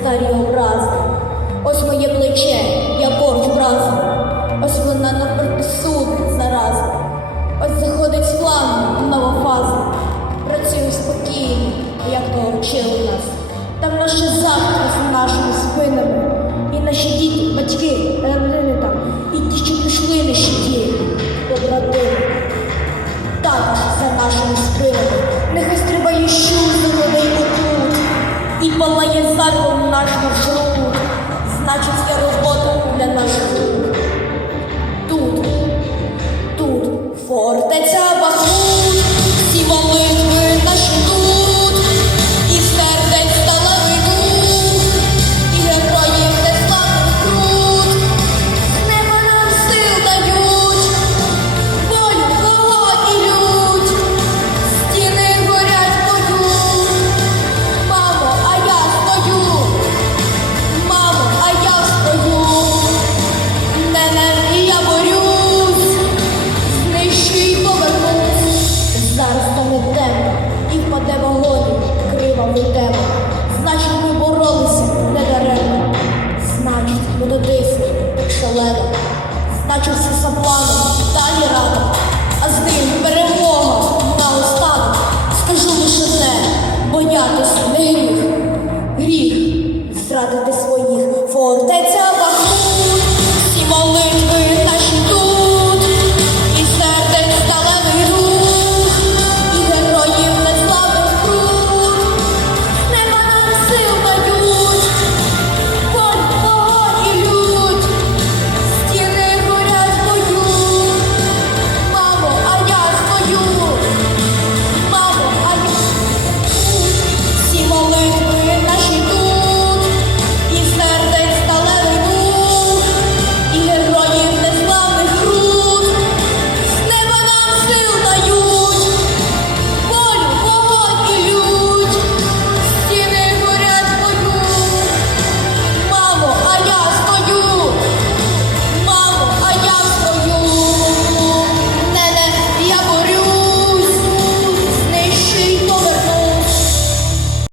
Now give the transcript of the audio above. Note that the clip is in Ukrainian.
старі образи. Ось моє плече, я борщ, вразу. Ось вона на суд зараза. Ось заходить з плану нова фаза. Працюю спокійно, як то вчили нас. Там наше завтра з нашими спинами. І наші діти, батьки, фортеця Бахмут, за планом, далі рано, а з ним перемога. На. Скажу лише те, боятись не гріх, гріх, зрадити